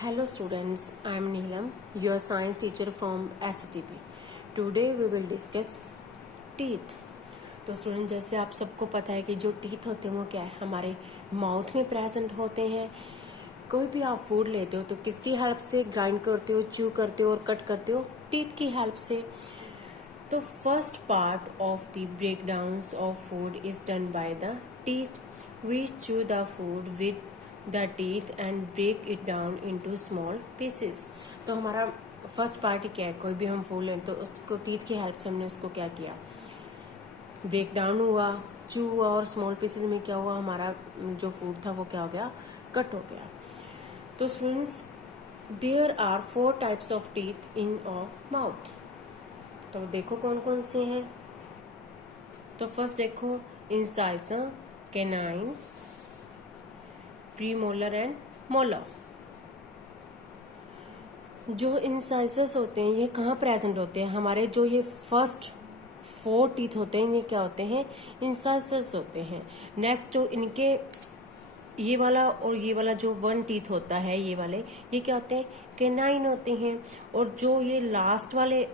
Hello students, I am Neelam, your science teacher from HTP. Today we will discuss teeth. तो student जैसे आप सबको पता है कि जो टीथ होते हैं वो क्या है, हमारे माउथ में प्रेजेंट होते हैं। कोई भी आप फूड लेते हो तो किसकी हेल्प से ग्राइंड करते हो, च्यू करते हो और कट करते हो? टीथ की हेल्प से। तो first part of the breakdowns of food is done by the teeth. We chew the food with the teeth and break it down into small pieces. तो हमारा फर्स्ट पार्ट क्या है, कोई भी हम फूड लें तो उसको टीथ की हेल्प से हमने उसको क्या किया, ब्रेक डाउन हुआ, चू हुआ और स्मॉल पीसेस में क्या हुआ, हमारा जो फूड था वो क्या हो गया, कट हो गया. तो students there are 4 types of teeth in a mouth. तो देखो कौन कौन से हैं. तो फर्स्ट देखो incisor, canine, premolar and molar. जो इंसाइजर्स होते हैं ये कहाँ प्रेजेंट होते हैं, हमारे जो ये फर्स्ट 4 टीथ होते हैं ये क्या होते हैं, इंसाइजर्स होते हैं. नेक्स्ट जो इनके ये वाला और ये वाला जो 1 टीथ होता है, ये वाले ये क्या होते हैं, कैनाइन होते हैं. और जो ये लास्ट वाले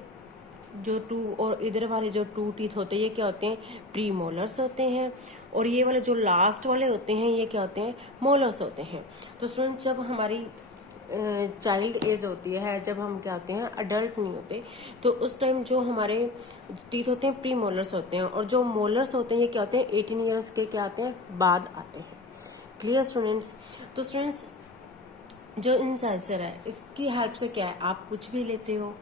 जो 2 और इधर वाले जो 2 टीथ होते हैं ये क्या होते हैं, प्री मोलर्स होते हैं. और ये वाले जो लास्ट वाले होते हैं ये क्या होते हैं, मोलर्स होते हैं. तो स्टूडेंट जब हमारी चाइल्ड एज होती है, जब हम क्या होते हैं, अडल्ट नहीं होते, तो उस टाइम जो हमारे टीथ होते हैं प्री मोलर्स होते हैं. और जो मोलर्स होते हैं ये क्या होते हैं, 18 ईयर्स के क्या आते हैं, बाद आते हैं. Clear students. तो स्टूडेंट्स जो इंसाइजर है इसकी हेल्प से क्या है, आप कुछ भी लेते हो,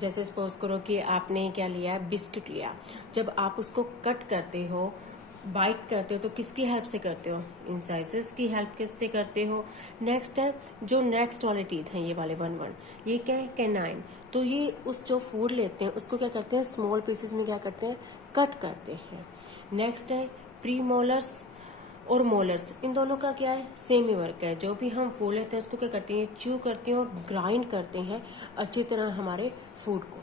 जैसे सपोज करो कि आपने क्या लिया, बिस्किट लिया. जब आप उसको कट करते हो, बाइट करते हो, तो किसकी हेल्प से करते हो, इंसाइजर्स की हेल्प किससे करते हो. नेक्स्ट है जो नेक्स्ट वाले टीथ हैं, ये वाले 1 ये क्या है, कैनाइन. तो ये उस जो फूड लेते हैं उसको क्या करते हैं, स्मॉल पीसेस में क्या करते हैं, कट करते हैं. नेक्स्ट है प्री मोलर्स और मोलर्स. इन दोनों का क्या है, सेम ही वर्क है. जो भी हम फूड लेते हैं उसको क्या करते हैं, च्यू करते हैं और ग्राइंड करते हैं अच्छी तरह हमारे फूड को.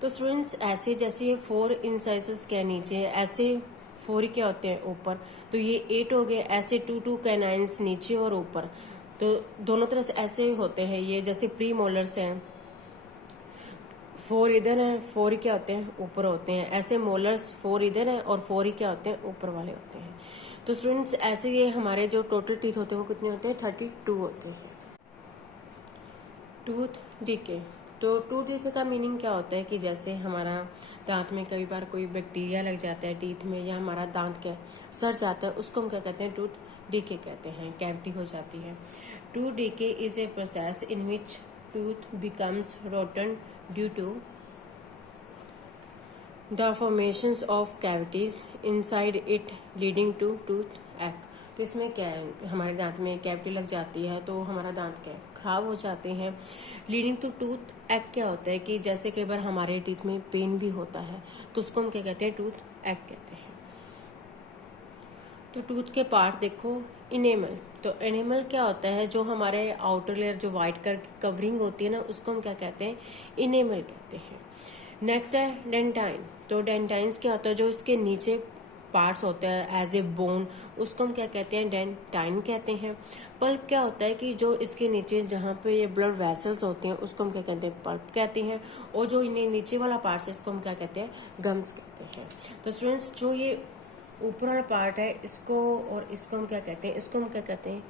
तो स्टूडेंट्स ऐसे जैसे ये 4 इंसाइजर्स के नीचे, ऐसे 4 ही क्या होते हैं ऊपर, तो ये 8 हो गए. ऐसे 2 कैनाइन्स नीचे और ऊपर, तो दोनों तरह से ऐसे होते हैं. ये जैसे प्री मोलर्स हैं, 4 इधर हैं, 4 ही क्या होते हैं, ऊपर होते हैं. ऐसे मोलर्स 4 इधर हैं और 4 ही क्या होते हैं, ऊपर वाले होते हैं. तो स्टूडेंट्स ऐसे ये हमारे जो टोटल टीथ होते हैं वो कितने होते हैं, 32 होते हैं. Tooth decay. तो टूथ डीके का मीनिंग क्या होता है कि जैसे हमारा दांत में कई बार कोई बैक्टीरिया लग जाता है टीथ में, या हमारा दांत क्या सड़ जाता है, उसको हम क्या कहते हैं, टूथ डीके कहते हैं, कैविटी हो जाती है. Tooth decay is a process in which tooth becomes rotten due to the formations of cavities inside it leading to टूथ एक्ट. तो इसमें क्या है, हमारे दांत में कैविटी लग जाती है तो हमारा दांत क्या है, खराब हो जाते हैं. लीडिंग टू टूथ एक्ट क्या होता है कि जैसे कई बार हमारे टीथ में पेन भी होता है तो उसको हम क्या कहते हैं, टूथ एक्ट कहते हैं. तो टूथ के पार्ट देखो, इनेमल. तो एनिमल क्या होता है, जो हमारे आउटर लेयर जो वाइट कवरिंग होती है ना, उसको हम क्या कहते हैं, इनेमल कहते हैं. नेक्स्ट है डेंटाइन. तो डेंटाइन्स क्या होता है, जो इसके नीचे पार्ट्स होते हैं एज ए बोन, उसको हम क्या कहते हैं, डेंटाइन कहते हैं. पल्प क्या होता है कि जो इसके नीचे जहाँ पे ये ब्लड वेसल्स होते हैं उसको हम क्या कहते हैं, पल्प कहते हैं. और जो नीचे वाला पार्ट है इसको हम क्या कहते हैं, गम्स कहते हैं. तो स्टूडेंट्स जो ये ऊपर वाला पार्ट है इसको और इसको हम क्या कहते हैं, इसको हम क्या कहते हैं,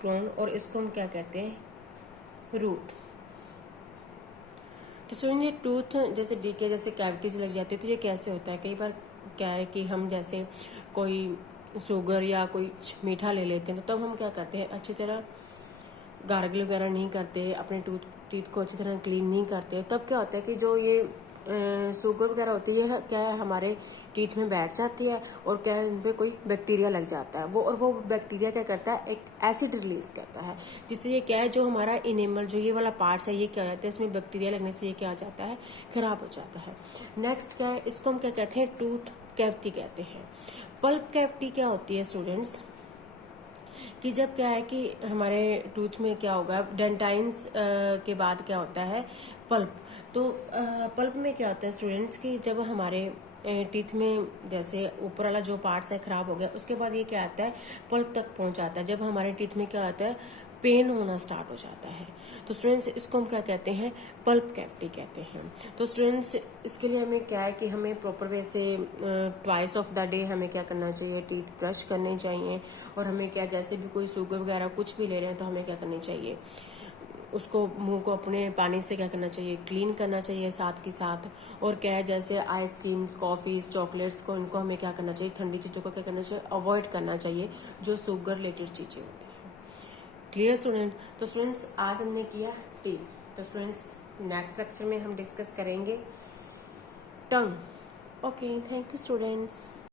क्रोन, और इसको हम क्या कहते हैं, रूट. तो सुन ये टूथ जैसे डीके, जैसे कैविटीज लग जाती है, तो ये कैसे होता है, कई बार क्या है कि हम जैसे कोई शुगर या कोई मीठा ले लेते हैं तो तब हम क्या करते हैं, अच्छी तरह गार्गल वगैरह नहीं करते, अपने टीथ को अच्छी तरह क्लीन नहीं करते. तब क्या होता है कि जो ये शुगर वगैरह होती है क्या है, हमारे टीथ में बैठ जाती है और क्या है, इन पर कोई बैक्टीरिया लग जाता है वो बैक्टीरिया क्या करता है, एक एसिड रिलीज करता है, जिससे ये क्या है, जो हमारा इनेमल जो ये वाला पार्ट्स है ये क्या होता है, इसमें बैक्टीरिया लगने से ये क्या हो जाता है, खराब हो जाता है. नेक्स्ट क्या है, इसको हम क्या कहते हैं, टूथ कैविटी कहते हैं. पल्प कैविटी क्या होती है स्टूडेंट्स, कि जब क्या है कि हमारे टूथ में क्या होगा, डेंटाइन्स के बाद क्या होता है, पल्प. तो पल्प में क्या होता है स्टूडेंट्स कि जब हमारे टीथ में जैसे ऊपर वाला जो पार्ट्स है खराब हो गया, उसके बाद ये क्या आता है, पल्प तक पहुंच जाता है। जब हमारे टीथ में क्या आता है, पेन होना स्टार्ट हो जाता है। तो स्टूडेंट्स इसको हम क्या कहते हैं, पल्प कैविटी कहते हैं। तो स्टूडेंट्स इसके लिए हमें क्या है कि हमें प्रॉपर वे से ट्वाइस ऑफ द डे हमें क्या करना चाहिए, टीथ ब्रश करने चाहिए। और हमें क्या, जैसे भी कोई शुगर वगैरह कुछ भी ले रहे हैं तो हमें क्या करनी चाहिए, उसको मुंह को अपने पानी से क्या करना चाहिए, क्लीन करना चाहिए साथ के साथ। और क्या है, जैसे आइसक्रीम्स, कॉफ़ीज़, चॉकलेट्स को, इनको हमें क्या करना चाहिए, ठंडी चीज़ों को क्या करना चाहिए, अवॉइड करना चाहिए, जो शुगर रिलेटेड चीज़ें होती हैं। Clear student? तो स्टूडेंट्स आज हमने किया टीथ। तो स्टूडेंट्स नेक्स्ट लेक्चर में हम डिस्कस करेंगे tongue. Okay, thank you students.